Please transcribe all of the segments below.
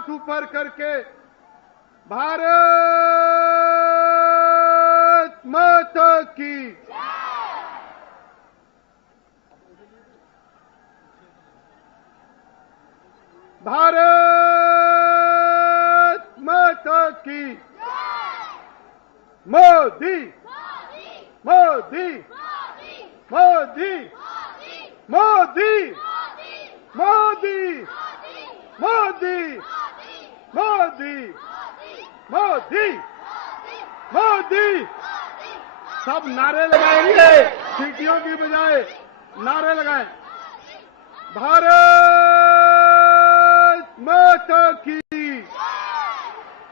हाथ ऊपर करके भारत माता की भारत माता की मोदी मोदी मोदी मोदी मोदी मोदी मोदी मोदी मोदी सब नारे लगाएंगे, सीटियों की बजाय नारे लगाएं। भारत माता की।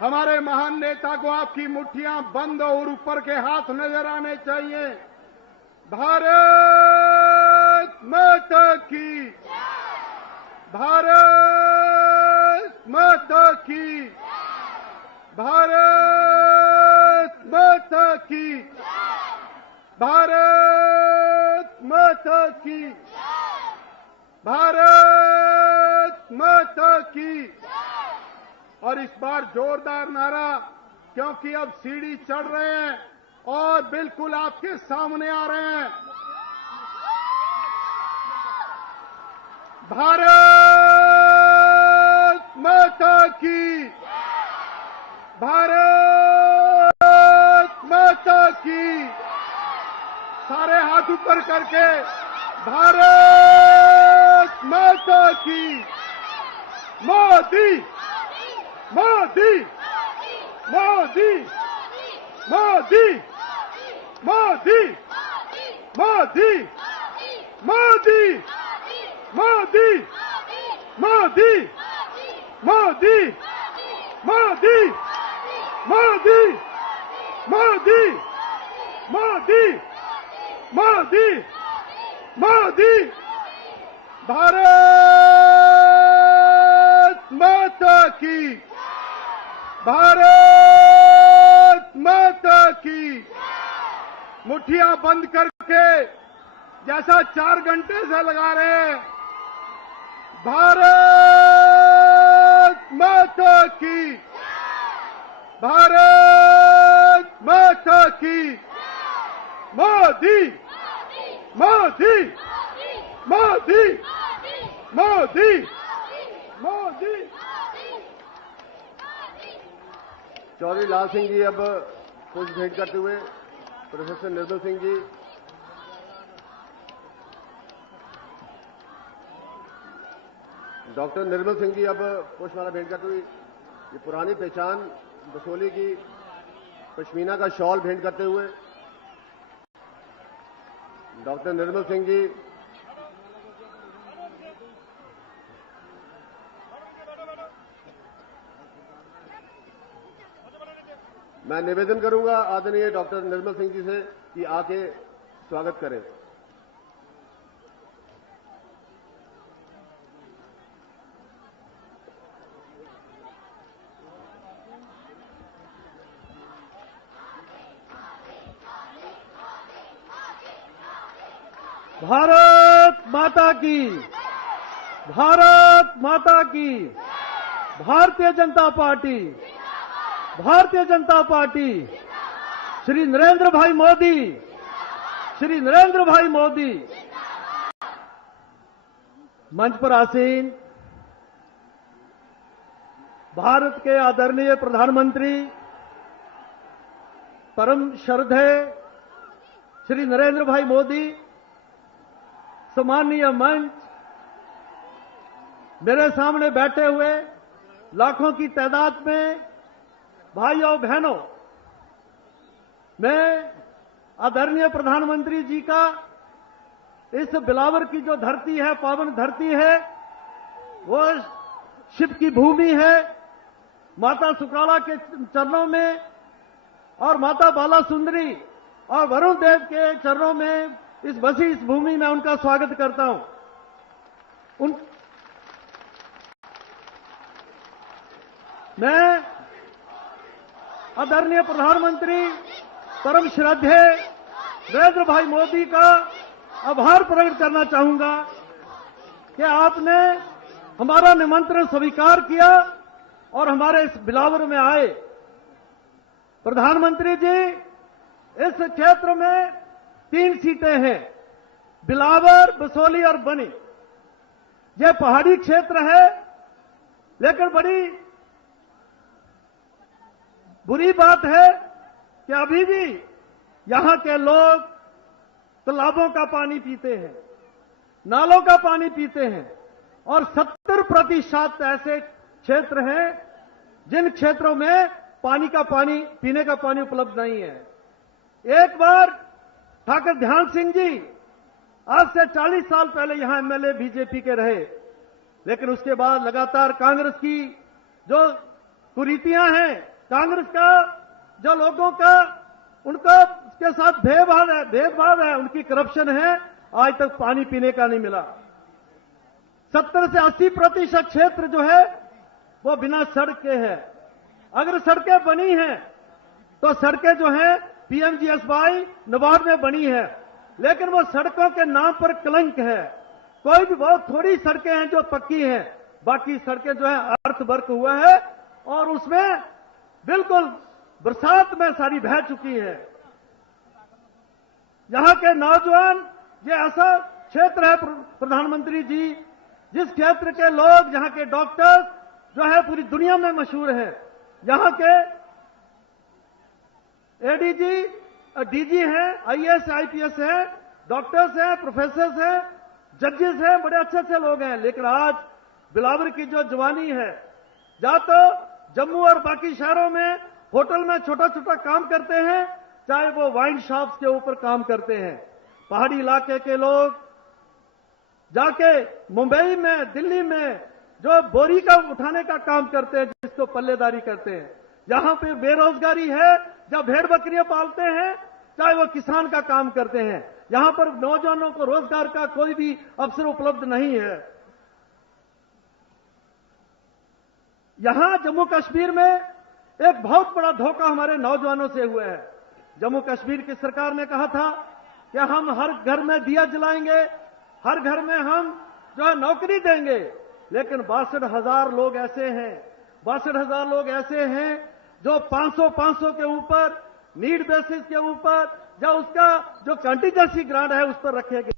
हमारे महान नेता को आपकी मुट्ठियां बंद और ऊपर के हाथ नजर आने चाहिए। भारत माता की। भारत माता की। भारत माता की। भारत माता की। भारत माता की। और इस बार जोरदार नारा, क्योंकि अब सीढ़ी चढ़ रहे हैं और बिल्कुल आपके सामने आ रहे हैं। भारत माता की। भारत माता की। सारे हाथ ऊपर करके भारत माता की। मोदी मोदी मोदी मोदी मोदी मोदी मोदी मोदी मोदी मोदी मोदी मोदी मोदी मोदी मोदी मोदी भारत माता की। भारत माता की। मुट्ठियां बंद करके जैसा 4 घंटे से लगा रहे हैं। भारत माता की। भारत माता की। मोदी मोदी मोदी मोदी मोदी। चौधरी लाल सिंह जी अब पुष्प भेंट करते हुए प्रोफेसर निर्मल सिंह जी, डॉक्टर निर्मल सिंह जी अब पुष्पमाला भेंट करते हुए ये पुरानी पहचान बसोली की पश्मीना का शॉल भेंट करते हुए डॉक्टर निर्मल सिंह जी, मैं निवेदन करूंगा आदरणीय डॉक्टर निर्मल सिंह जी से कि आके स्वागत करें। भारत माता की। भारत माता की। भारतीय जनता पार्टी। भारतीय जनता पार्टी। श्री नरेंद्र भाई मोदी। श्री नरेंद्र भाई मोदी। मंच पर आसीन भारत के आदरणीय प्रधानमंत्री परम श्रद्धेय श्री नरेंद्र भाई मोदी, सम्मानीय मंच, मेरे सामने बैठे हुए लाखों की तादाद में भाइयों बहनों, मैं आदरणीय प्रधानमंत्री जी का इस बिलावर की जो धरती है, पावन धरती है, वो शिव की भूमि है, माता सुकाला के चरणों में और माता बाला सुंदरी और वरुण देव के चरणों में इस बसी इस भूमि में उनका स्वागत करता हूं। मैं आदरणीय प्रधानमंत्री परम श्रद्धेय नरेंद्र भाई मोदी का आभार प्रकट करना चाहूंगा कि आपने हमारा निमंत्रण स्वीकार किया और हमारे इस बिलावर में आए। प्रधानमंत्री जी, इस क्षेत्र में 3 सीटें हैं, बिलावर, बसोली और बनी। यह पहाड़ी क्षेत्र है, लेकिन बड़ी बुरी बात है कि अभी भी यहां के लोग तालाबों का पानी पीते हैं, नालों का पानी पीते हैं, और 70% ऐसे क्षेत्र हैं जिन क्षेत्रों में पीने का पानी उपलब्ध नहीं है। एक बार ठाकुर ध्यान सिंह जी आज से 40 साल पहले यहां एमएलए बीजेपी के रहे, लेकिन उसके बाद लगातार कांग्रेस की जो कुरीतियां हैं, कांग्रेस का जो लोगों का उनका के साथ भेदभाव है, उनकी करप्शन है, आज तक पानी पीने का नहीं मिला। 70 से 80% क्षेत्र जो है वो बिना सड़क के है। अगर सड़कें बनी हैं तो सड़कें जो है पीएमजीएसवाई नबार्ड में बनी है, लेकिन वो सड़कों के नाम पर कलंक है। कोई भी बहुत थोड़ी सड़कें हैं जो पक्की हैं, बाकी सड़कें जो है अर्थ वर्क हुआ है और उसमें बिल्कुल बरसात में सारी बह चुकी है। यहां के नौजवान, ये ऐसा क्षेत्र है प्रधानमंत्री जी, जिस क्षेत्र के लोग, यहां के डॉक्टर्स जो है पूरी दुनिया में मशहूर है। यहां के एडीजी, डीजी हैं, आईएएस, आईपीएस हैं, डॉक्टर्स हैं, प्रोफेसर्स हैं, जजेस हैं, बड़े अच्छे अच्छे लोग हैं। लेकिन आज बिलावर की जो जवानी है, या तो जम्मू और बाकी शहरों में होटल में छोटा छोटा काम करते हैं, चाहे वो वाइन शॉप्स के ऊपर काम करते हैं। पहाड़ी इलाके के लोग जाके मुंबई में, दिल्ली में जो बोरी का उठाने का काम करते हैं, जिसको पल्लेदारी करते हैं। यहां पे बेरोजगारी है, जब भेड़ बकरियां पालते हैं, चाहे वो किसान का काम करते हैं। यहां पर नौजवानों को रोजगार का कोई भी अवसर उपलब्ध नहीं है। यहां जम्मू कश्मीर में एक बहुत बड़ा धोखा हमारे नौजवानों से हुआ है। जम्मू कश्मीर की सरकार ने कहा था कि हम हर घर में दिया जलाएंगे, हर घर में हम जो है नौकरी देंगे, लेकिन 62,000 लोग ऐसे हैं, 62,000 लोग ऐसे हैं जो 500 के ऊपर नीड बेसिस के ऊपर या उसका जो कंटीजेंसी ग्रांट है उस पर रखे गए।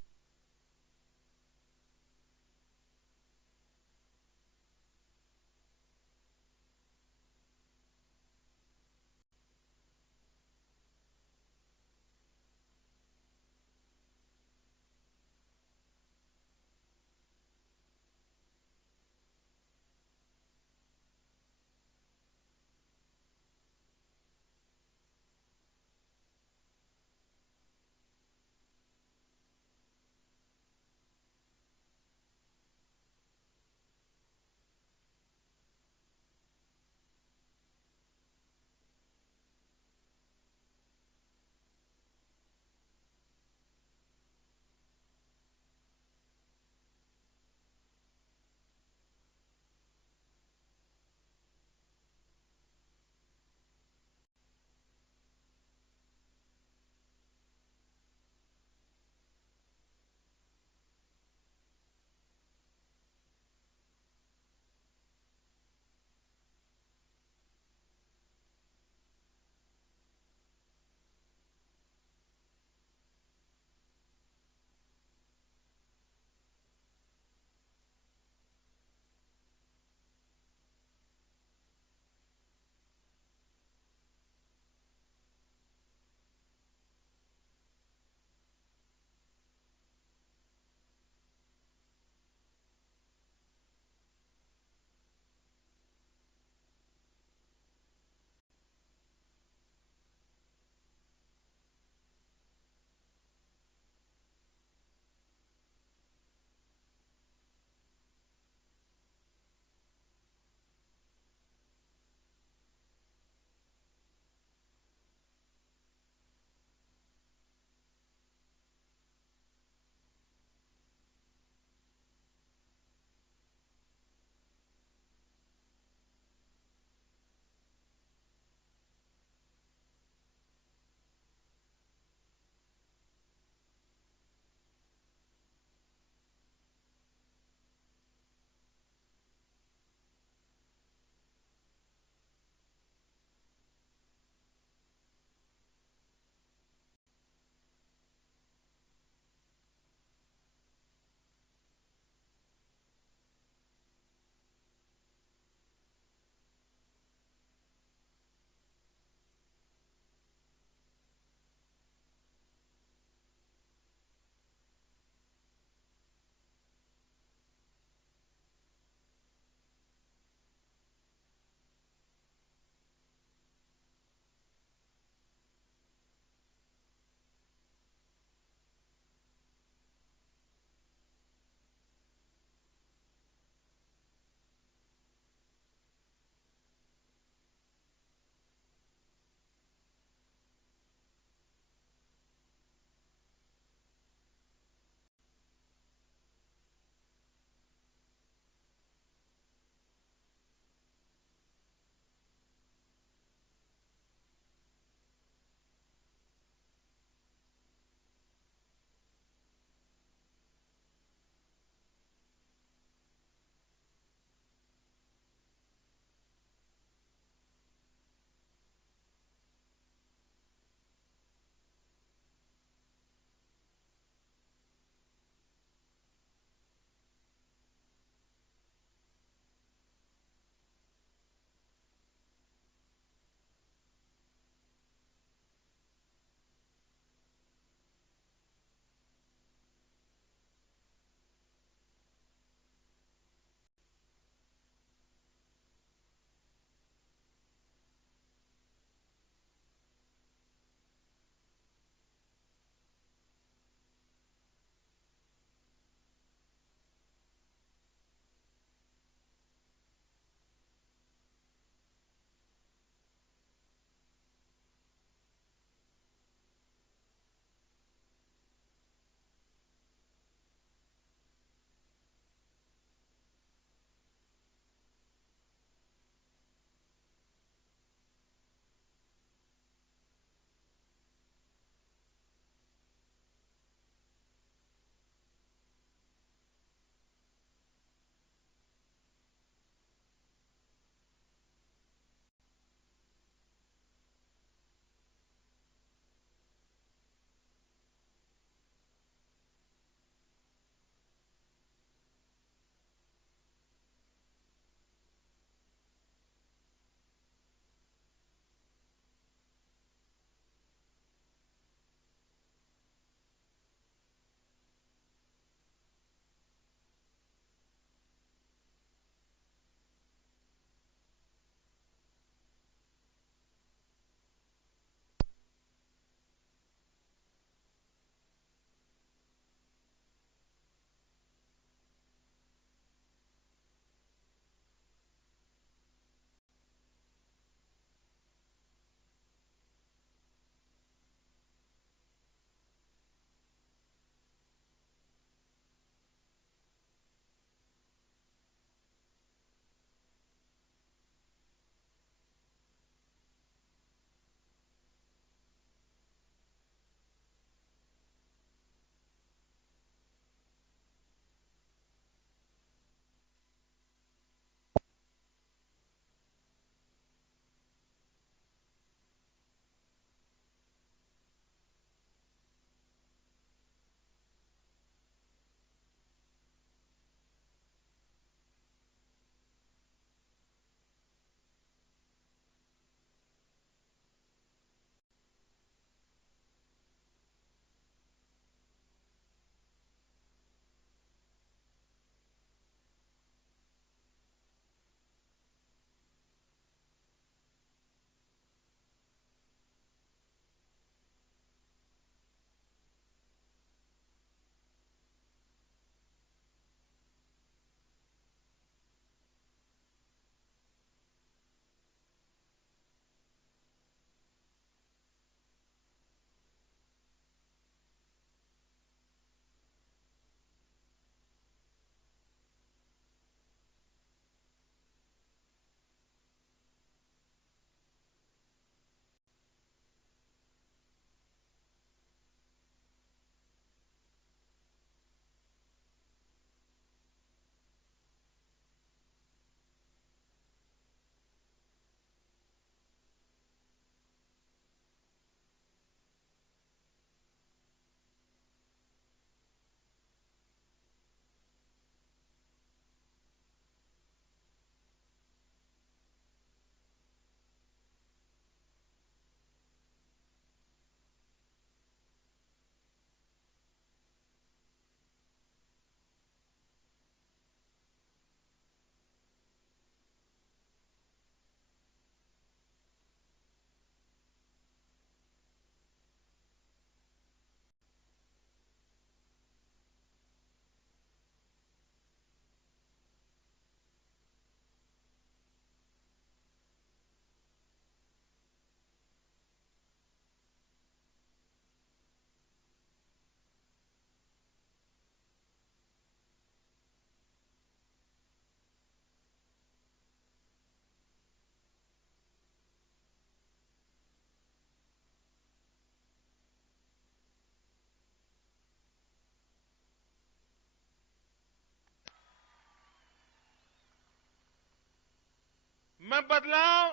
मैं बदलाव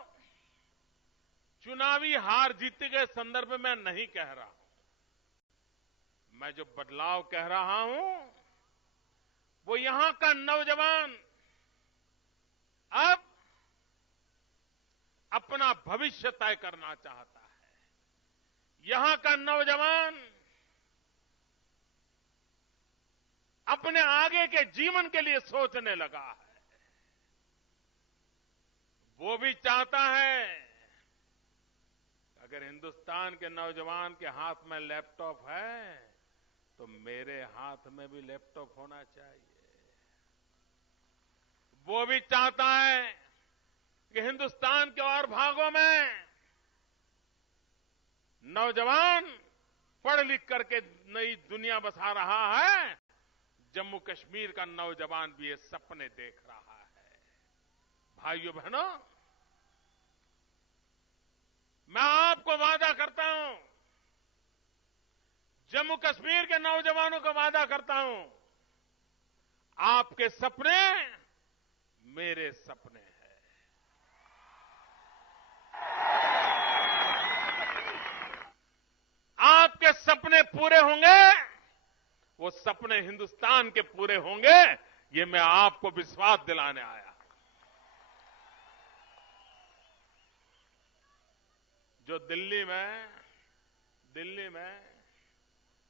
चुनावी हार जीत के संदर्भ में नहीं कह रहा हूं। मैं जो बदलाव कह रहा हूं वो यहां का नौजवान अब अपना भविष्य तय करना चाहता है। यहां का नौजवान अपने आगे के जीवन के लिए सोचने लगा है। वो भी चाहता है अगर हिंदुस्तान के नौजवान के हाथ में लैपटॉप है तो मेरे हाथ में भी लैपटॉप होना चाहिए। वो भी चाहता है कि हिंदुस्तान के और भागों में नौजवान पढ़ लिख करके नई दुनिया बसा रहा है। जम्मू कश्मीर का नौजवान भी ये सपने देख रहा है। भाइयों बहनों, मैं आपको वादा करता हूं, जम्मू कश्मीर के नौजवानों को वादा करता हूं, आपके सपने मेरे सपने हैं। आपके सपने पूरे होंगे, वो सपने हिंदुस्तान के पूरे होंगे, ये मैं आपको विश्वास दिलाने आया। जो दिल्ली में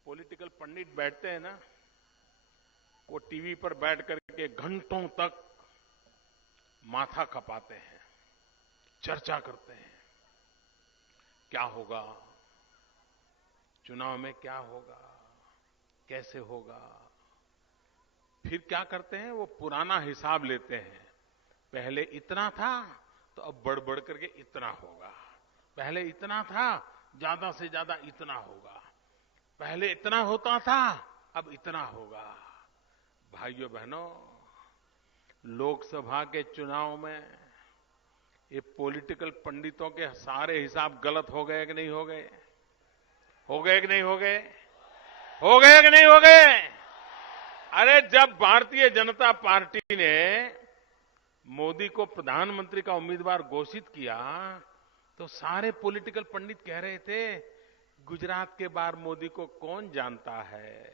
पॉलिटिकल पंडित बैठते हैं ना, वो टीवी पर बैठ करके घंटों तक माथा खपाते हैं, चर्चा करते हैं, क्या होगा चुनाव में, क्या होगा, कैसे होगा। फिर क्या करते हैं, वो पुराना हिसाब लेते हैं। पहले इतना था तो अब बढ़ बढ़ करके इतना होगा, पहले इतना था ज्यादा से ज्यादा इतना होगा, पहले इतना होता था अब इतना होगा। भाइयों बहनों, लोकसभा के चुनाव में ये पॉलिटिकल पंडितों के सारे हिसाब गलत हो गए कि नहीं हो गए? हो गए कि नहीं हो गए? हो गए कि नहीं हो गए? अरे जब भारतीय जनता पार्टी ने मोदी को प्रधानमंत्री का उम्मीदवार घोषित किया तो सारे पॉलिटिकल पंडित कह रहे थे, गुजरात के बाहर मोदी को कौन जानता है,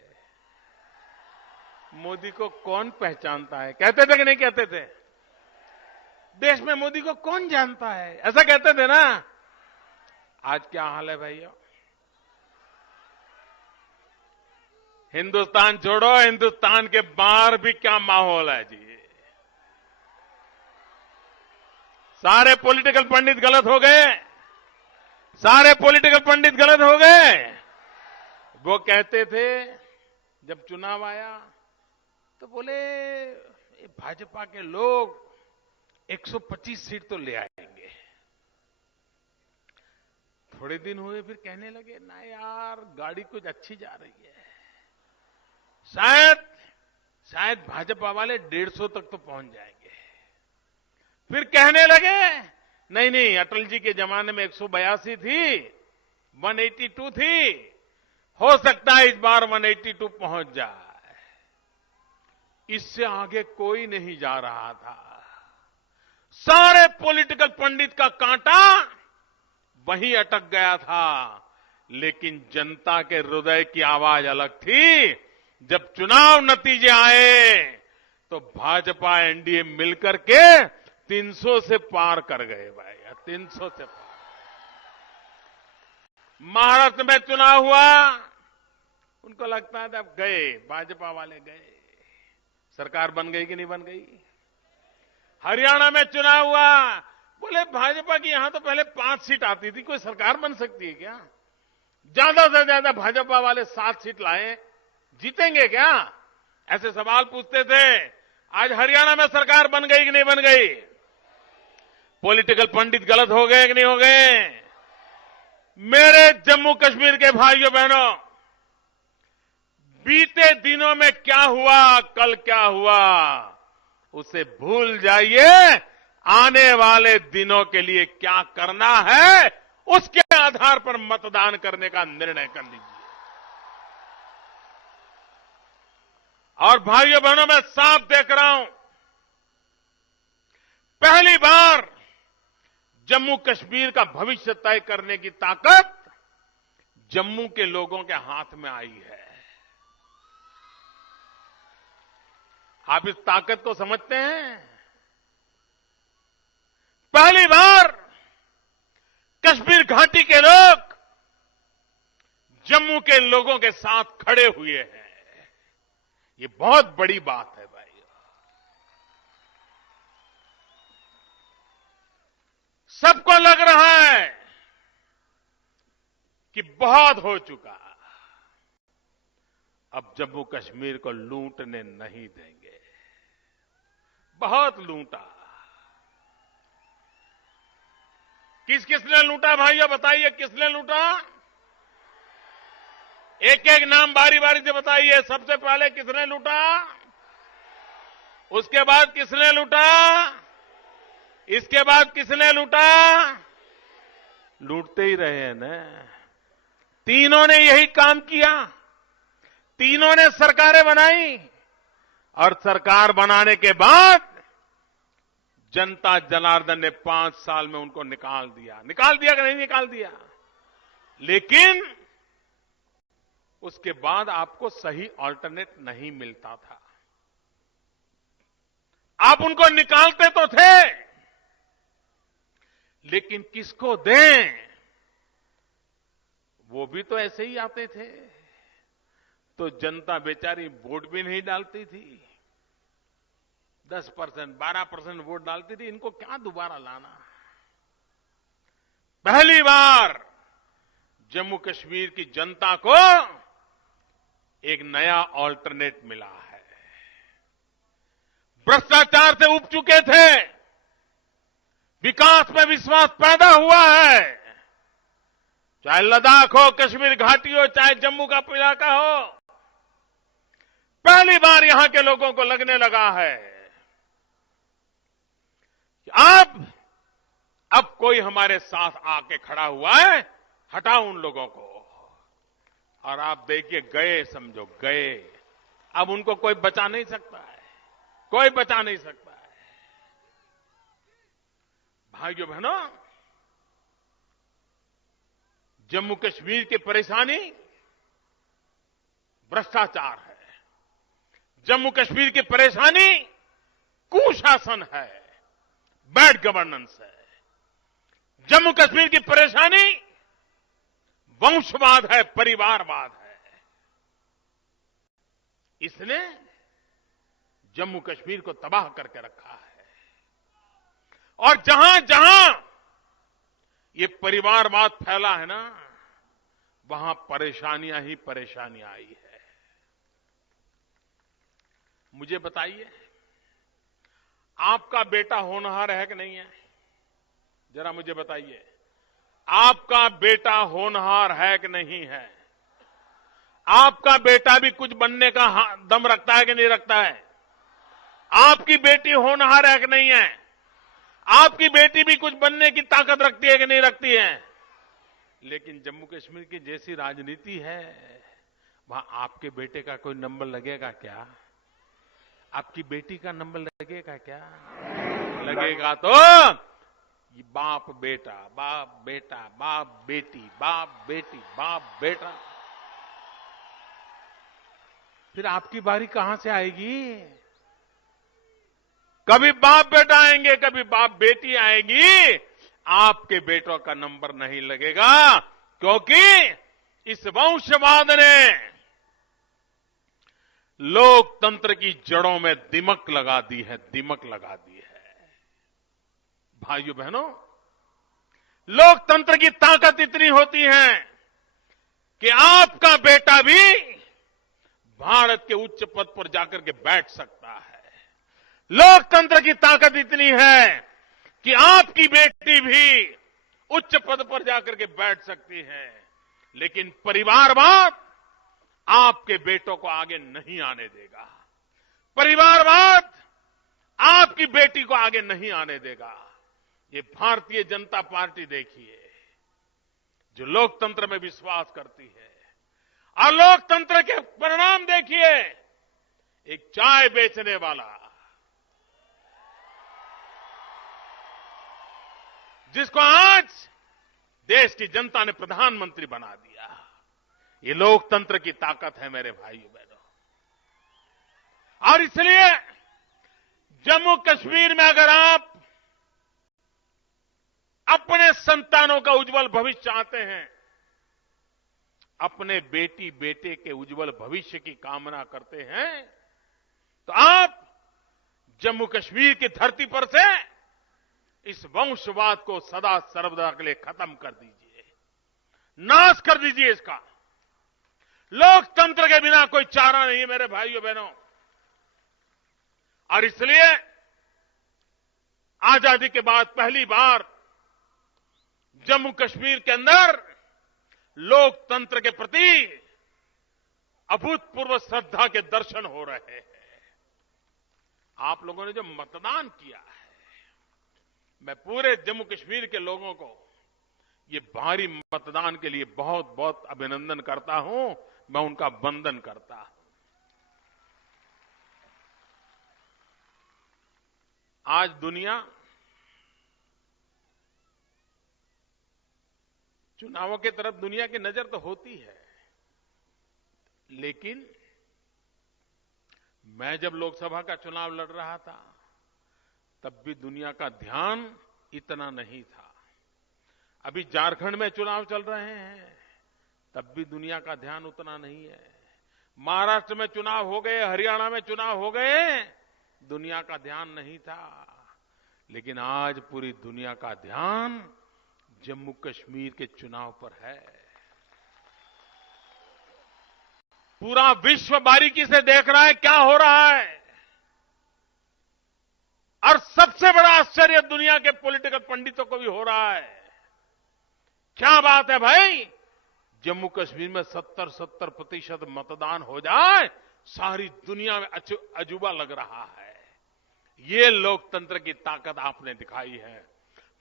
मोदी को कौन पहचानता है। कहते थे कि नहीं कहते थे? देश में मोदी को कौन जानता है, ऐसा कहते थे ना। आज क्या हाल है भाइयों? हिंदुस्तान छोड़ो, हिंदुस्तान के बाहर भी क्या माहौल है जी। सारे पॉलिटिकल पंडित गलत हो गए, सारे पॉलिटिकल पंडित गलत हो गए। वो कहते थे जब चुनाव आया तो बोले भाजपा के लोग 125 सीट तो ले आएंगे। थोड़े दिन हुए फिर कहने लगे ना यार, गाड़ी कुछ अच्छी जा रही है, शायद भाजपा वाले 150 तक तो पहुंच जाएंगे। फिर कहने लगे नहीं, अटल जी के जमाने में 182 थी, 182 थी, हो सकता है इस बार 182 पहुंच जाए। इससे आगे कोई नहीं जा रहा था। सारे पॉलिटिकल पंडित का कांटा वहीं अटक गया था। लेकिन जनता के हृदय की आवाज अलग थी। जब चुनाव नतीजे आए तो भाजपा एनडीए मिलकर के 300 से पार कर गए भाई, 300 से पार। महाराष्ट्र में चुनाव हुआ, उनको लगता था अब गए, भाजपा वाले गए, सरकार बन गई कि नहीं बन गई। हरियाणा में चुनाव हुआ, बोले भाजपा की यहां तो पहले 5 सीट आती थी, कोई सरकार बन सकती है क्या? ज्यादा से ज्यादा भाजपा वाले 7 सीट लाए, जीतेंगे क्या? ऐसे सवाल पूछते थे। आज हरियाणा में सरकार बन गई कि नहीं बन गई? पॉलिटिकल पंडित गलत हो गए कि नहीं हो गए? मेरे जम्मू कश्मीर के भाइयों बहनों, बीते दिनों में क्या हुआ, कल क्या हुआ, उसे भूल जाइए। आने वाले दिनों के लिए क्या करना है, उसके आधार पर मतदान करने का निर्णय कर लीजिए। और भाइयों बहनों, मैं साफ देख रहा हूं, पहली बार जम्मू कश्मीर का भविष्य तय करने की ताकत जम्मू के लोगों के हाथ में आई है। आप इस ताकत को समझते हैं? पहली बार कश्मीर घाटी के लोग जम्मू के लोगों के साथ खड़े हुए हैं। ये बहुत बड़ी बात है भाई। सबको लग रहा है कि बहुत हो चुका, अब जम्मू कश्मीर को लूटने नहीं देंगे। बहुत लूटा। किसने लूटा भाइयों, बताइए किसने लूटा? एक एक नाम बारी बारी से बताइए। सबसे पहले किसने लूटा? उसके बाद किसने लूटा? इसके बाद किसने लूटा? लूटते ही रहे हैं ना। तीनों ने यही काम किया। तीनों ने सरकारें बनाई और सरकार बनाने के बाद जनता जनार्दन ने 5 साल में उनको निकाल दिया। निकाल दिया कि नहीं निकाल दिया? लेकिन उसके बाद आपको सही अल्टरनेट नहीं मिलता था। आप उनको निकालते तो थे, लेकिन किसको दें? वो भी तो ऐसे ही आते थे। तो जनता बेचारी वोट भी नहीं डालती थी। 10%, 12% वोट डालती थी। इनको क्या दोबारा लाना? पहली बार जम्मू कश्मीर की जनता को एक नया ऑल्टरनेट मिला है। भ्रष्टाचार से उब चुके थे, विकास में विश्वास पैदा हुआ है। चाहे लद्दाख हो, कश्मीर घाटी हो, चाहे जम्मू का इलाका हो, पहली बार यहां के लोगों को लगने लगा है कि अब कोई हमारे साथ आके खड़ा हुआ है, हटाओ उन लोगों को। और आप देखिए, गए, समझो गए। अब उनको कोई बचा नहीं सकता है, कोई बचा नहीं सकता है। भाइयों बहनों, जम्मू कश्मीर की परेशानी भ्रष्टाचार है। जम्मू कश्मीर की परेशानी कुशासन है, बैड गवर्नेंस है। जम्मू कश्मीर की परेशानी वंशवाद है, परिवारवाद है। इसने जम्मू कश्मीर को तबाह करके रखा है। और जहां जहां ये परिवारवाद फैला है ना, वहां परेशानियां ही परेशानियां आई है। मुझे बताइए, आपका बेटा होनहार है कि नहीं है? जरा मुझे बताइए, आपका बेटा होनहार है कि नहीं है? आपका बेटा भी कुछ बनने का दम रखता है कि नहीं रखता है? आपकी बेटी होनहार है कि नहीं है? आपकी बेटी भी कुछ बनने की ताकत रखती है कि नहीं रखती है? लेकिन जम्मू कश्मीर की जैसी राजनीति है, वहां आपके बेटे का कोई नंबर लगेगा क्या? आपकी बेटी का नंबर लगेगा क्या? लगेगा तो बाप बेटा, बाप बेटा, बाप बेटी, बाप बेटी, बाप बेटा। फिर आपकी बारी कहां से आएगी? कभी बाप बेटा आएंगे, कभी बाप बेटी आएगी। आपके बेटों का नंबर नहीं लगेगा, क्योंकि इस वंशवाद ने लोकतंत्र की जड़ों में दीमक लगा दी है, दीमक लगा दी है। भाइयों बहनों, लोकतंत्र की ताकत इतनी होती है कि आपका बेटा भी भारत के उच्च पद पर जाकर के बैठ सकता है। लोकतंत्र की ताकत इतनी है कि आपकी बेटी भी उच्च पद पर जाकर के बैठ सकती है। लेकिन परिवारवाद आपके बेटों को आगे नहीं आने देगा। परिवारवाद आपकी बेटी को आगे नहीं आने देगा। ये भारतीय जनता पार्टी देखिए, जो लोकतंत्र में विश्वास करती है। और लोकतंत्र के परिणाम देखिए, एक चाय बेचने वाला जिसको आज देश की जनता ने प्रधानमंत्री बना दिया। ये लोकतंत्र की ताकत है मेरे भाइयों बहनों। और इसलिए जम्मू कश्मीर में अगर आप अपने संतानों का उज्जवल भविष्य चाहते हैं, अपने बेटी बेटे के उज्जवल भविष्य की कामना करते हैं, तो आप जम्मू कश्मीर की धरती पर से इस वंशवाद को सदा सर्वदा के लिए खत्म कर दीजिए, नाश कर दीजिए इसका। लोकतंत्र के बिना कोई चारा नहीं है मेरे भाइयों बहनों। और इसलिए आजादी के बाद पहली बार जम्मू कश्मीर के अंदर लोकतंत्र के प्रति अभूतपूर्व श्रद्धा के दर्शन हो रहे हैं। आप लोगों ने जो मतदान किया है, मैं पूरे जम्मू कश्मीर के लोगों को ये भारी मतदान के लिए बहुत बहुत अभिनंदन करता हूं, मैं उनका वंदन करता हूं। आज दुनिया चुनावों की तरफ दुनिया की नजर तो होती है, लेकिन मैं जब लोकसभा का चुनाव लड़ रहा था तब भी दुनिया का ध्यान इतना नहीं था। अभी झारखंड में चुनाव चल रहे हैं तब भी दुनिया का ध्यान उतना नहीं है। महाराष्ट्र में चुनाव हो गए, हरियाणा में चुनाव हो गए, दुनिया का ध्यान नहीं था। लेकिन आज पूरी दुनिया का ध्यान जम्मू कश्मीर के चुनाव पर है। पूरा विश्व बारीकी से देख रहा है क्या हो रहा है। और सबसे बड़ा आश्चर्य दुनिया के पॉलिटिकल पंडितों को भी हो रहा है। क्या बात है भाई, जम्मू कश्मीर में 70% मतदान हो जाए, सारी दुनिया में अजूबा लग रहा है। ये लोकतंत्र की ताकत आपने दिखाई है,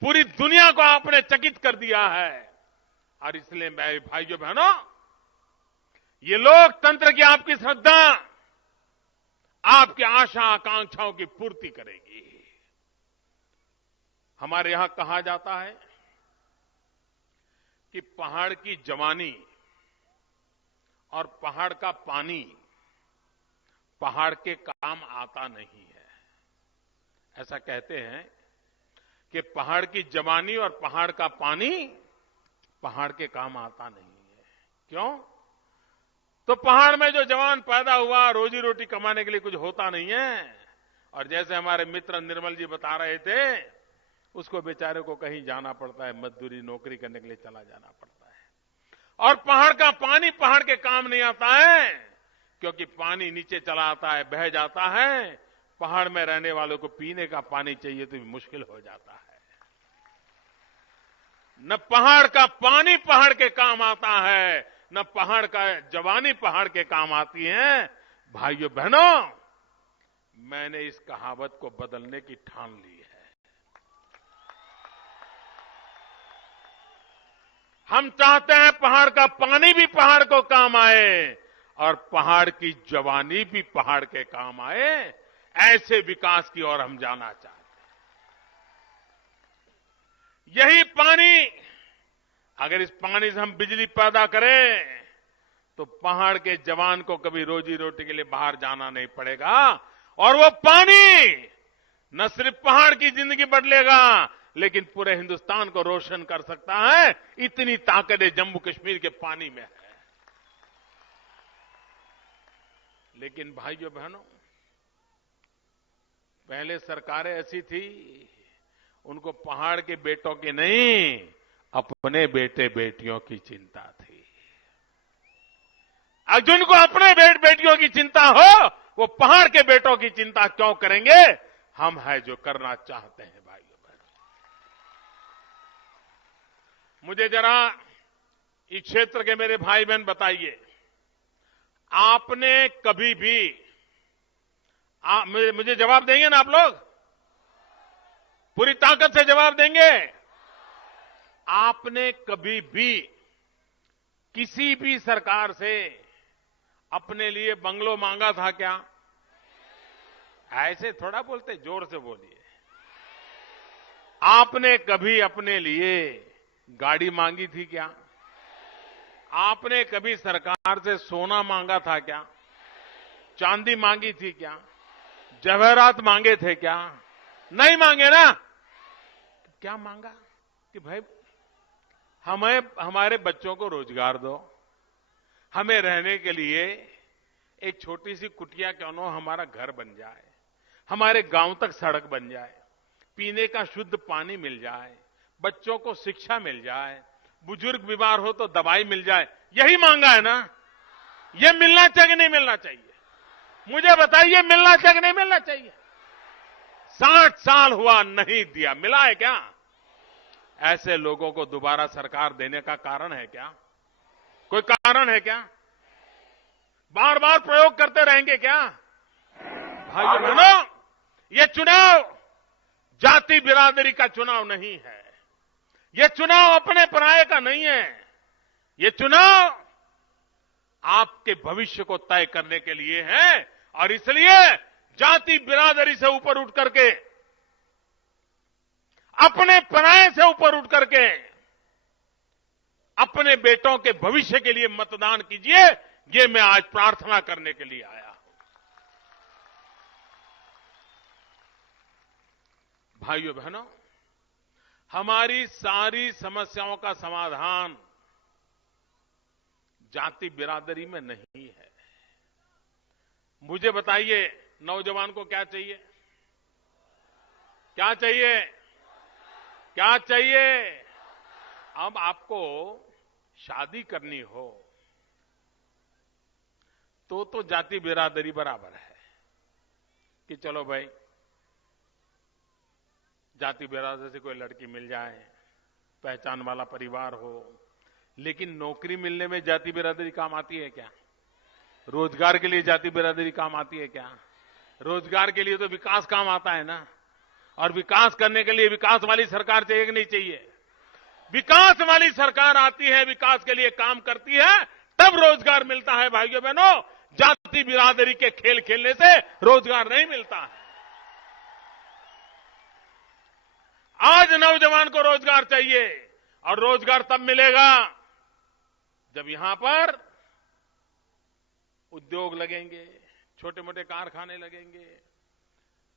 पूरी दुनिया को आपने चकित कर दिया है। और इसलिए मेरे भाइयों बहनों, ये लोकतंत्र की आपकी श्रद्धा आपकी आशा आकांक्षाओं की पूर्ति करेगी। हमारे यहां कहा जाता है कि पहाड़ की जवानी और पहाड़ का पानी पहाड़ के काम आता नहीं है। ऐसा कहते हैं कि पहाड़ की जवानी और पहाड़ का पानी पहाड़ के काम आता नहीं है। क्यों? तो पहाड़ में जो जवान पैदा हुआ, रोजी रोटी कमाने के लिए कुछ होता नहीं है। और जैसे हमारे मित्र निर्मल जी बता रहे थे, उसको बेचारे को कहीं जाना पड़ता है, मजदूरी नौकरी करने के लिए चला जाना पड़ता है। और पहाड़ का पानी पहाड़ के काम नहीं आता है, क्योंकि पानी नीचे चला आता है, बह जाता है। पहाड़ में रहने वालों को पीने का पानी चाहिए तो भी मुश्किल हो जाता है। न पहाड़ का पानी पहाड़ के काम आता है, न पहाड़ का जवानी पहाड़ के काम आती है। भाइयों बहनों, मैंने इस कहावत को बदलने की ठान ली है। हम चाहते हैं पहाड़ का पानी भी पहाड़ को काम आए और पहाड़ की जवानी भी पहाड़ के काम आए। ऐसे विकास की ओर हम जाना चाहते हैं। यही पानी, अगर इस पानी से हम बिजली पैदा करें तो पहाड़ के जवान को कभी रोजी रोटी के लिए बाहर जाना नहीं पड़ेगा। और वो पानी न सिर्फ पहाड़ की जिंदगी बदलेगा, लेकिन पूरे हिंदुस्तान को रोशन कर सकता है। इतनी ताकत जम्मू कश्मीर के पानी में है। लेकिन भाइयों बहनों, पहले सरकारें ऐसी थी, उनको पहाड़ के बेटों की नहीं, अपने बेटे बेटियों की चिंता थी। अब जिनको अपने बेटियों की चिंता हो, वो पहाड़ के बेटों की चिंता क्यों करेंगे? हम है जो करना चाहते हैं। भाइयों बहनों, मुझे जरा इस क्षेत्र के मेरे भाई बहन बताइए, आपने कभी भी मुझे जवाब देंगे ना? आप लोग पूरी ताकत से जवाब देंगे? आपने कभी भी किसी भी सरकार से अपने लिए बंगलो मांगा था क्या? ऐसे थोड़ा बोलते, जोर से बोलिए। आपने कभी अपने लिए गाड़ी मांगी थी क्या? आपने कभी सरकार से सोना मांगा था क्या? चांदी मांगी थी क्या? जवाहरात मांगे थे क्या? नहीं मांगे ना। क्या मांगा कि भाई हमें हमारे बच्चों को रोजगार दो, हमें रहने के लिए एक छोटी सी कुटिया क्यों न हमारा घर बन जाए, हमारे गांव तक सड़क बन जाए, पीने का शुद्ध पानी मिल जाए, बच्चों को शिक्षा मिल जाए, बुजुर्ग बीमार हो तो दवाई मिल जाए। यही मांगा है ना? ये मिलना चाहिए कि नहीं मिलना चाहिए? मुझे बताइए, मिलना चाहिए कि नहीं मिलना चाहिए? 60 साल हुआ नहीं दिया, मिला है क्या? ऐसे लोगों को दोबारा सरकार देने का कारण है क्या? कोई कारण है क्या? बार बार प्रयोग करते रहेंगे क्या? भाइयों बहनों, ये चुनाव जाति बिरादरी का चुनाव नहीं है, ये चुनाव अपने पराये का नहीं है, ये चुनाव आपके भविष्य को तय करने के लिए है। और इसलिए जाति बिरादरी से ऊपर उठ करके, अपने पराये से ऊपर उठ करके अपने बेटों के भविष्य के लिए मतदान कीजिए, ये मैं आज प्रार्थना करने के लिए आया हूं। भाइयों बहनों, हमारी सारी समस्याओं का समाधान जाति बिरादरी में नहीं है। मुझे बताइए, नौजवान को क्या चाहिए? क्या चाहिए? क्या चाहिए? अब आपको शादी करनी हो तो जाति बिरादरी बराबर है कि चलो भाई जाति बिरादरी से कोई लड़की मिल जाए, पहचान वाला परिवार हो। लेकिन नौकरी मिलने में जाति बिरादरी काम आती है क्या? रोजगार के लिए जाति बिरादरी काम आती है क्या? रोजगार के लिए तो विकास काम आता है ना। और विकास करने के लिए विकास वाली सरकार चाहिए कि नहीं चाहिए? विकास वाली सरकार आती है, विकास के लिए काम करती है, तब रोजगार मिलता है। भाइयों बहनों, जाति बिरादरी के खेल खेलने से रोजगार नहीं मिलता है। आज नौजवान को रोजगार चाहिए, और रोजगार तब मिलेगा जब यहां पर उद्योग लगेंगे, छोटे मोटे कारखाने लगेंगे।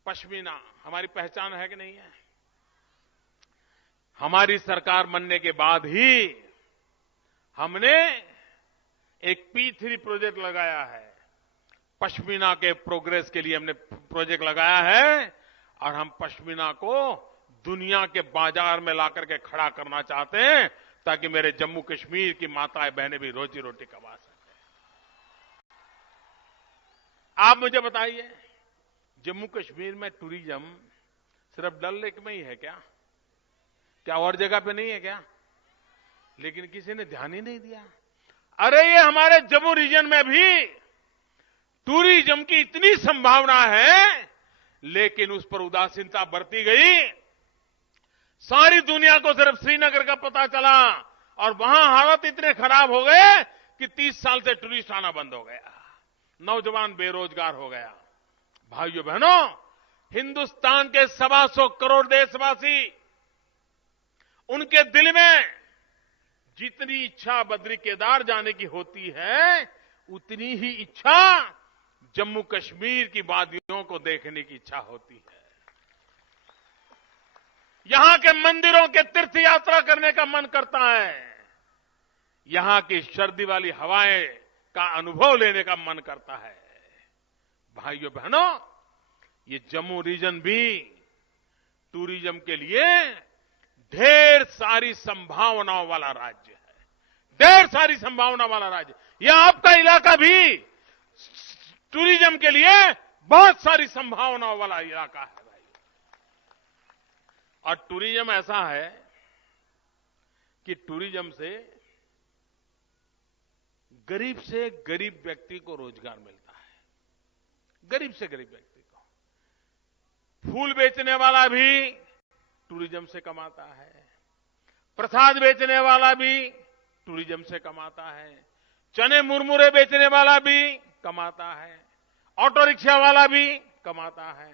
पश्मीना हमारी पहचान है कि नहीं है? हमारी सरकार बनने के बाद ही हमने एक P3 प्रोजेक्ट लगाया है। पश्मीना के प्रोग्रेस के लिए हमने प्रोजेक्ट लगाया है, और हम पश्मीना को दुनिया के बाजार में लाकर के खड़ा करना चाहते हैं, ताकि मेरे जम्मू कश्मीर की माताएं बहनें भी रोजी रोटी कमा सकें। आप मुझे बताइए, जम्मू कश्मीर में टूरिज्म सिर्फ डल लेक में ही है क्या? क्या और जगह पे नहीं है क्या? लेकिन किसी ने ध्यान ही नहीं दिया। अरे ये हमारे जम्मू रीजन में भी टूरिज्म की इतनी संभावना है, लेकिन उस पर उदासीनता बरती गई। सारी दुनिया को सिर्फ श्रीनगर का पता चला, और वहां हालत इतने खराब हो गए कि 30 साल से टूरिस्ट आना बंद हो गया, नौजवान बेरोजगार हो गया। भाइयों बहनों, हिंदुस्तान के 125 करोड़ देशवासी, उनके दिल में जितनी इच्छा बद्री केदार जाने की होती है, उतनी ही इच्छा जम्मू कश्मीर की वादियों को देखने की इच्छा होती है। यहां के मंदिरों के तीर्थ यात्रा करने का मन करता है, यहां की सर्दी वाली हवाएं का अनुभव लेने का मन करता है। भाइयों बहनों, ये जम्मू रीजन भी टूरिज्म के लिए ढेर सारी संभावनाओं वाला राज्य है, ढेर सारी संभावना वाला राज्य। यह आपका इलाका भी टूरिज्म के लिए बहुत सारी संभावनाओं वाला इलाका है भाई। और टूरिज्म ऐसा है कि टूरिज्म से गरीब व्यक्ति को रोजगार मिलता है, गरीब से गरीब व्यक्ति को। फूल बेचने वाला भी टूरिज्म से कमाता है, प्रसाद बेचने वाला भी टूरिज्म से कमाता है, चने मुरमुरे बेचने वाला भी कमाता है, ऑटो रिक्शा वाला भी कमाता है,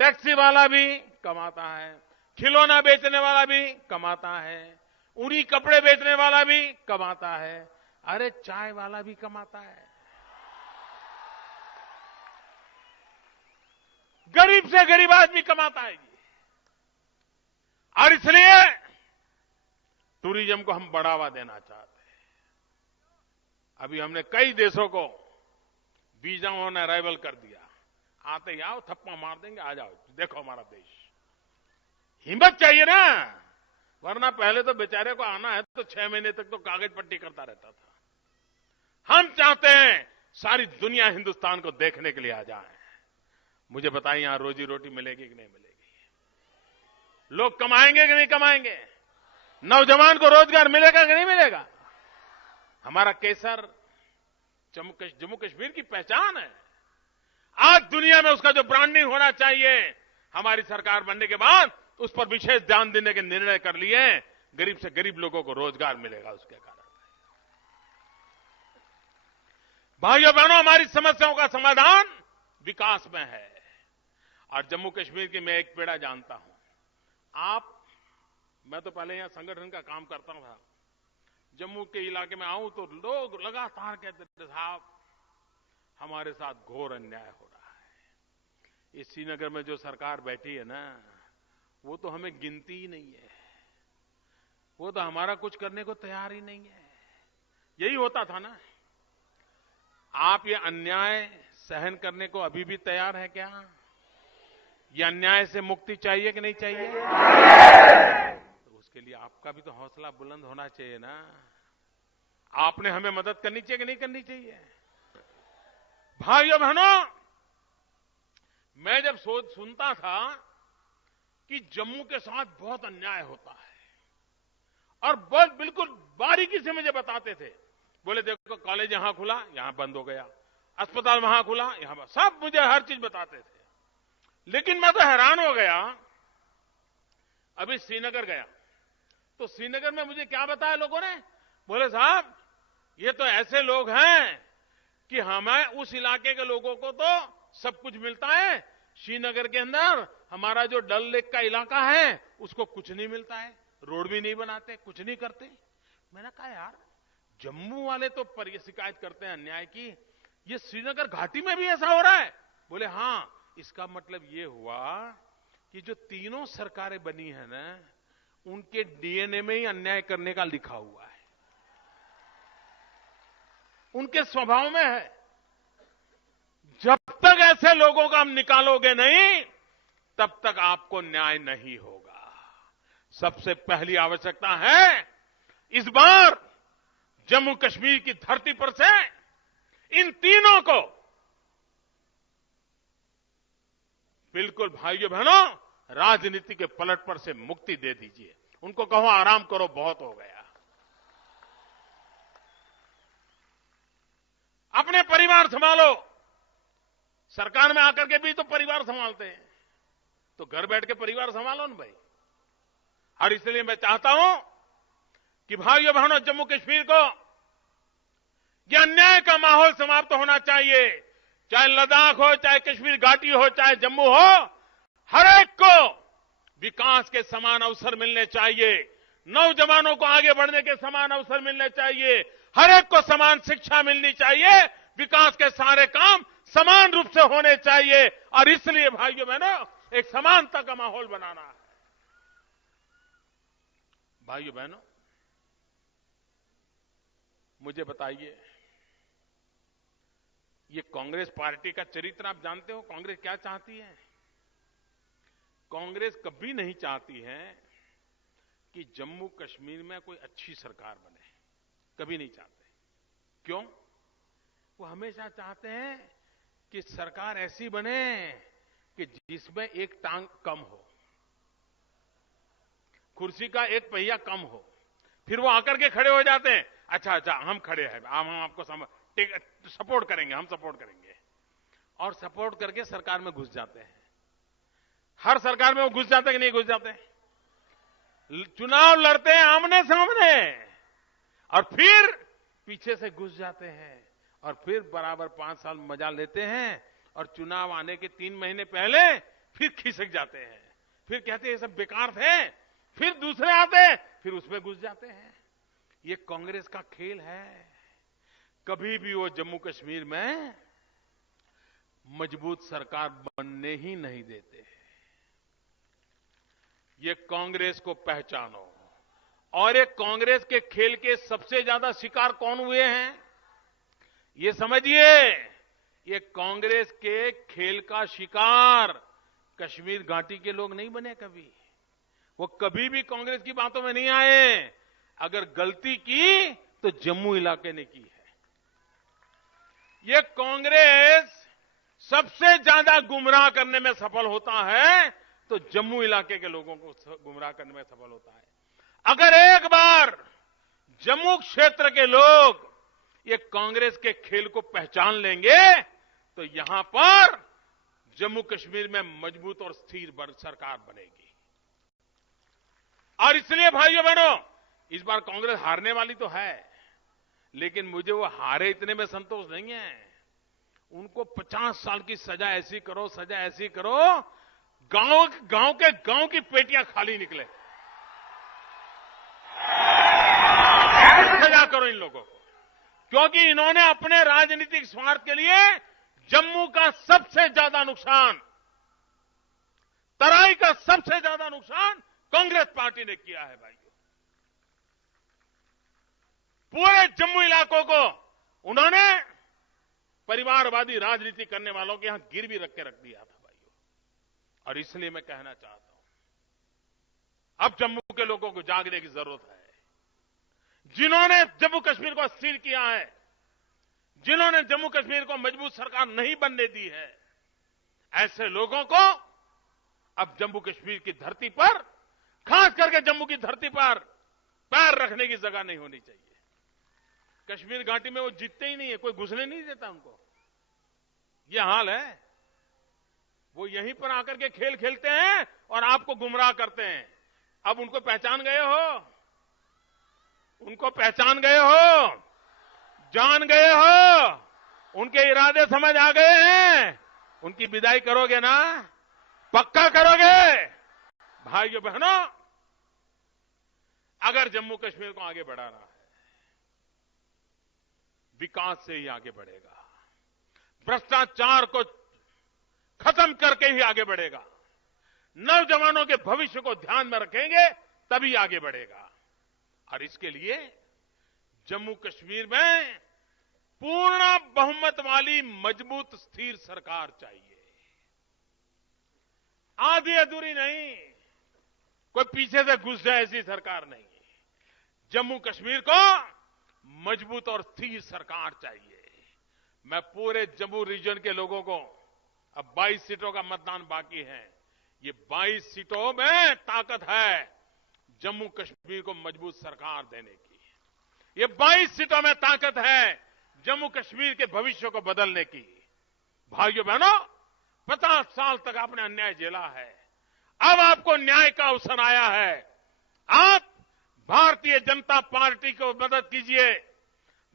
टैक्सी वाला भी कमाता है, खिलौना बेचने वाला भी कमाता है, ऊनी कपड़े बेचने वाला भी कमाता है, अरे चाय वाला भी कमाता है। गरीब से गरीब आदमी कमाता है। और इसलिए टूरिज्म को हम बढ़ावा देना चाहते हैं। अभी हमने कई देशों को वीजा ऑन अराइवल कर दिया। आते ही आओ, थप्पा मार देंगे, आ जाओ, देखो हमारा देश। हिम्मत चाहिए ना, वरना पहले तो बेचारे को आना है तो 6 महीने तक तो कागज पट्टी करता रहता था। हम चाहते हैं सारी दुनिया हिंदुस्तान को देखने के लिए आ जाए। मुझे बताइए, यहां रोजी रोटी मिलेगी कि नहीं मिलेगी? लोग कमाएंगे कि नहीं कमाएंगे? नौजवान को रोजगार मिलेगा कि नहीं मिलेगा? हमारा केसर जम्मू कश्मीर की पहचान है। आज दुनिया में उसका जो ब्रांडिंग होना चाहिए, हमारी सरकार बनने के बाद उस पर विशेष ध्यान देने के निर्णय कर लिए। गरीब से गरीब लोगों को रोजगार मिलेगा उसके कारण। भाइयों बहनों, हमारी समस्याओं का समाधान विकास में है। और जम्मू कश्मीर की मैं एक पीड़ा जानता हूं। मैं तो पहले यहां संगठन का काम करता था। जम्मू के इलाके में आऊं तो लोग लगातार कहते थे, साहब हमारे साथ घोर अन्याय हो रहा है। इस श्रीनगर में जो सरकार बैठी है ना, वो तो हमें गिनती ही नहीं है। वो तो हमारा कुछ करने को तैयार ही नहीं है। यही होता था ना। आप ये अन्याय सहन करने को अभी भी तैयार है क्या? ये अन्याय से मुक्ति चाहिए कि नहीं चाहिए? तो उसके लिए आपका भी तो हौसला बुलंद होना चाहिए ना। आपने हमें मदद करनी चाहिए कि नहीं करनी चाहिए? भाइयों बहनों, मैं जब सुनता था कि जम्मू के साथ बहुत अन्याय होता है, और बहुत बिल्कुल बारीकी से मुझे बताते थे। बोले देखो, कॉलेज यहां खुला, यहां बंद हो गया, अस्पताल वहां खुला, यहां बंद, सब मुझे हर चीज बताते थे। लेकिन मैं तो हैरान हो गया। अभी श्रीनगर गया तो श्रीनगर में मुझे क्या बताया लोगों ने? बोले साहब ये तो ऐसे लोग हैं कि हमें उस इलाके के लोगों को तो सब कुछ मिलता है, श्रीनगर के अंदर हमारा जो डल लेक का इलाका है उसको कुछ नहीं मिलता है, रोड भी नहीं बनाते, कुछ नहीं करते। मैंने कहा यार, जम्मू वाले तो शिकायत करते हैं अन्याय की, ये श्रीनगर घाटी में भी ऐसा हो रहा है? बोले हां, इसका मतलब ये हुआ कि जो तीनों सरकारें बनी है ना, उनके डीएनए में ही अन्याय करने का लिखा हुआ है, उनके स्वभाव में है। जब तक ऐसे लोगों को हम निकालोगे नहीं, तब तक आपको न्याय नहीं होगा। सबसे पहली आवश्यकता है, इस बार जम्मू कश्मीर की धरती पर से इन तीनों को बिल्कुल भाइयों बहनों राजनीति के पलट पर से मुक्ति दे दीजिए। उनको कहो आराम करो, बहुत हो गया। अपने परिवार संभालो। सरकार में आकर के भी तो परिवार संभालते हैं, तो घर बैठ के परिवार संभालो ना भाई। और इसलिए मैं चाहता हूं कि भाइयों बहनों, जम्मू कश्मीर को यह अन्याय का माहौल समाप्त होना चाहिए। चाहे लद्दाख हो, चाहे कश्मीर घाटी हो, चाहे जम्मू हो, हर एक को विकास के समान अवसर मिलने चाहिए। नौजवानों को आगे बढ़ने के समान अवसर मिलने चाहिए। हर एक को समान शिक्षा मिलनी चाहिए। विकास के सारे काम समान रूप से होने चाहिए। और इसलिए भाइयों बहनों, एक समानता का माहौल बनाना है। भाइयों बहनों, मुझे बताइए, ये कांग्रेस पार्टी का चरित्र आप जानते हो? कांग्रेस क्या चाहती है? कांग्रेस कभी नहीं चाहती है कि जम्मू कश्मीर में कोई अच्छी सरकार बने, कभी नहीं चाहते। क्यों? वो हमेशा चाहते हैं कि सरकार ऐसी बने कि जिसमें एक टांग कम हो, कुर्सी का एक पहिया कम हो। फिर वो आकर के खड़े हो जाते हैं, अच्छा हम खड़े हैं, हम आपको सपोर्ट करेंगे, हम सपोर्ट करेंगे, और सपोर्ट करके सरकार में घुस जाते हैं। हर सरकार में वो घुस जाते हैं कि नहीं घुस जाते? चुनाव लड़ते हैं आमने सामने, और फिर पीछे से घुस जाते हैं, और फिर बराबर 5 साल मजा लेते हैं, और चुनाव आने के 3 महीने पहले फिर खिसक जाते हैं, फिर कहते हैं ये सब बेकार थे, फिर दूसरे आते, फिर उसमें घुस जाते हैं। ये कांग्रेस का खेल है। कभी भी वो जम्मू कश्मीर में मजबूत सरकार बनने ही नहीं देते। ये कांग्रेस को पहचानो। और ये कांग्रेस के खेल के सबसे ज्यादा शिकार कौन हुए हैं, ये समझिए। ये कांग्रेस के खेल का शिकार कश्मीर घाटी के लोग नहीं बने कभी। वो कभी भी कांग्रेस की बातों में नहीं आए। अगर गलती की तो जम्मू इलाके ने की है। ये कांग्रेस सबसे ज्यादा गुमराह करने में सफल होता है तो जम्मू इलाके के लोगों को गुमराह करने में सफल होता है। अगर एक बार जम्मू क्षेत्र के लोग ये कांग्रेस के खेल को पहचान लेंगे तो यहां पर जम्मू कश्मीर में मजबूत और स्थिर सरकार बनेगी। और इसलिए भाइयों बहनों, इस बार कांग्रेस हारने वाली तो है, लेकिन मुझे वो हारे इतने में संतोष नहीं है। उनको 50 साल की सजा ऐसी करो, सजा ऐसी करो, गांव की पेटियां खाली निकले। सजा करो इन लोगों को, क्योंकि इन्होंने अपने राजनीतिक स्वार्थ के लिए जम्मू का सबसे ज्यादा नुकसान, तराई का सबसे ज्यादा नुकसान कांग्रेस पार्टी ने किया है भाइयों। पूरे जम्मू इलाकों को उन्होंने परिवारवादी राजनीति करने वालों के यहां गिरवी रख दिया था भाइयों। और इसलिए मैं कहना चाहता हूं, अब जम्मू के लोगों को जागने की जरूरत है। जिन्होंने जम्मू कश्मीर को अस्थिर किया है, जिन्होंने जम्मू कश्मीर को मजबूत सरकार नहीं बनने दी है, ऐसे लोगों को अब जम्मू कश्मीर की धरती पर, खास करके जम्मू की धरती पर पैर रखने की जगह नहीं होनी चाहिए। कश्मीर घाटी में वो जीतते ही नहीं है, कोई घुसने नहीं देता उनको। ये हाल है। वो यहीं पर आकर के खेल खेलते हैं और आपको गुमराह करते हैं। अब उनको पहचान गए हो, उनको पहचान गए हो, जान गए हो, उनके इरादे समझ आ गए हैं। उनकी विदाई करोगे ना, पक्का करोगे। भाइयों बहनों, अगर जम्मू कश्मीर को आगे बढ़ाना है, विकास से ही आगे बढ़ेगा, भ्रष्टाचार को खत्म करके ही आगे बढ़ेगा, नौजवानों के भविष्य को ध्यान में रखेंगे तभी आगे बढ़ेगा। और इसके लिए जम्मू कश्मीर में पूर्ण बहुमत वाली मजबूत स्थिर सरकार चाहिए। आधी अधूरी नहीं, कोई पीछे से घुस जाए ऐसी सरकार नहीं। जम्मू कश्मीर को मजबूत और स्थिर सरकार चाहिए। मैं पूरे जम्मू रीजन के लोगों को, अब 22 सीटों का मतदान बाकी है, ये 22 सीटों में ताकत है जम्मू कश्मीर को मजबूत सरकार देने की। ये 22 सीटों में ताकत है जम्मू कश्मीर के भविष्य को बदलने की। भाइयों बहनों, 50 साल तक आपने अन्याय झेला है, अब आपको न्याय का अवसर आया है। आप भारतीय जनता पार्टी को मदद कीजिए,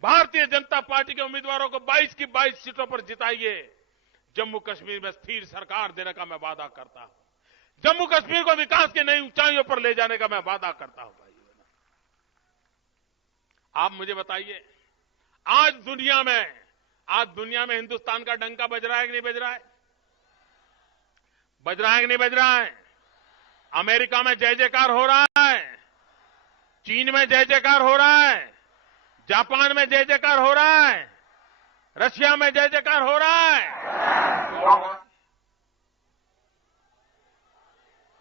भारतीय जनता पार्टी के उम्मीदवारों को 22 की 22 सीटों पर जिताइए। जम्मू कश्मीर में स्थिर सरकार देने का मैं वादा करता हूं, जम्मू कश्मीर को विकास की नई ऊंचाइयों पर ले जाने का मैं वादा करता हूं। भाई आप मुझे बताइए, आज दुनिया में हिंदुस्तान का डंका बज रहा है कि नहीं बज रहा है? बज रहा है कि नहीं बज रहा है? अमेरिका में जय जयकार हो रहा है, चीन में जय जयकार हो रहा है, जापान में जय जयकार हो रहा है, रशिया में जय जयकार हो रहा है।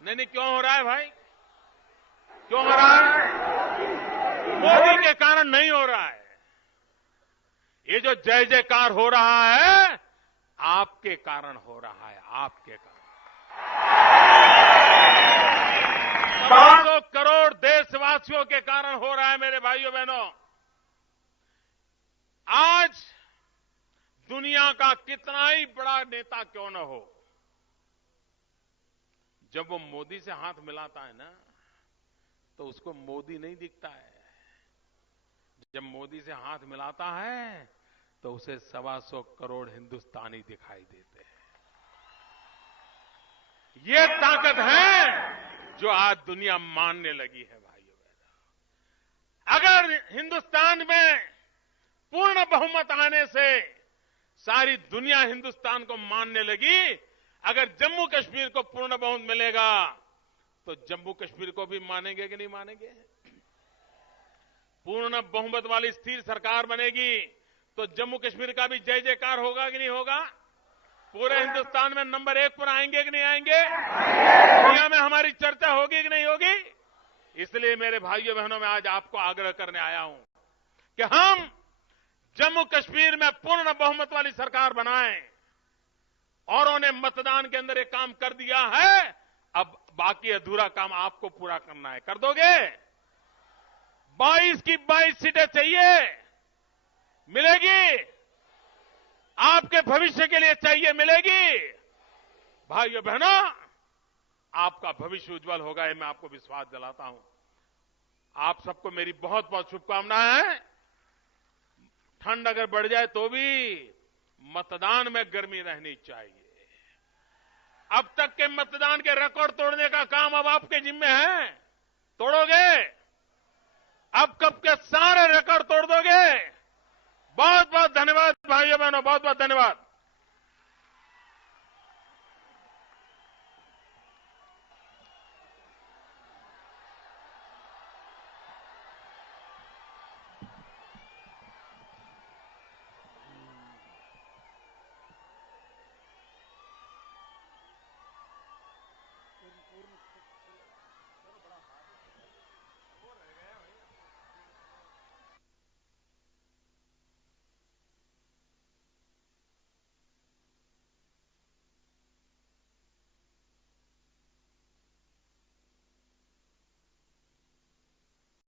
नहीं, क्यों हो रहा है भाई? क्यों हो रहा है? मोदी के कारण नहीं हो रहा है। ये जो जय जयकार हो रहा है, आपके कारण हो रहा है, आपके कारण। 500 करोड़ देशवासियों के कारण हो रहा है मेरे भाइयों बहनों। आज दुनिया का कितना ही बड़ा नेता क्यों न हो, जब वो मोदी से हाथ मिलाता है ना, तो उसको मोदी नहीं दिखता है। जब मोदी से हाथ मिलाता है तो उसे 125 करोड़ हिंदुस्तानी दिखाई देते हैं। ये ताकत है जो आज दुनिया मानने लगी है भाइयों बहनों। अगर हिंदुस्तान में पूर्ण बहुमत आने से सारी दुनिया हिंदुस्तान को मानने लगी, अगर जम्मू कश्मीर को पूर्ण बहुमत मिलेगा तो जम्मू कश्मीर को भी मानेंगे कि नहीं मानेंगे? पूर्ण बहुमत वाली स्थिर सरकार बनेगी तो जम्मू कश्मीर का भी जय जयकार होगा कि नहीं होगा? पूरे हिंदुस्तान में नंबर 1 पर आएंगे कि नहीं आएंगे? दुनिया में हमारी चर्चा होगी कि नहीं होगी? इसलिए मेरे भाइयों बहनों, मैं आज आपको आग्रह करने आया हूं कि हम जम्मू कश्मीर में पूर्ण बहुमत वाली सरकार बनाएं। और उन्हें मतदान के अंदर एक काम कर दिया है, अब बाकी अधूरा काम आपको पूरा करना है। कर दोगे? 22 की 22 सीटें चाहिए, मिलेगी? आपके भविष्य के लिए चाहिए, मिलेगी? भाइयों बहनों, आपका भविष्य उज्जवल होगा, ये मैं आपको विश्वास दिलाता हूं। आप सबको मेरी बहुत बहुत शुभकामनाएं हैं। ठंड अगर बढ़ जाए तो भी मतदान में गर्मी रहनी चाहिए। अब तक के मतदान के रिकॉर्ड तोड़ने का काम अब आपके जिम्मे है। तोड़ोगे? अब कब के सारे रिकॉर्ड तोड़ दोगे? बहुत बहुत धन्यवाद भाइयों बहनों, बहुत बहुत धन्यवाद।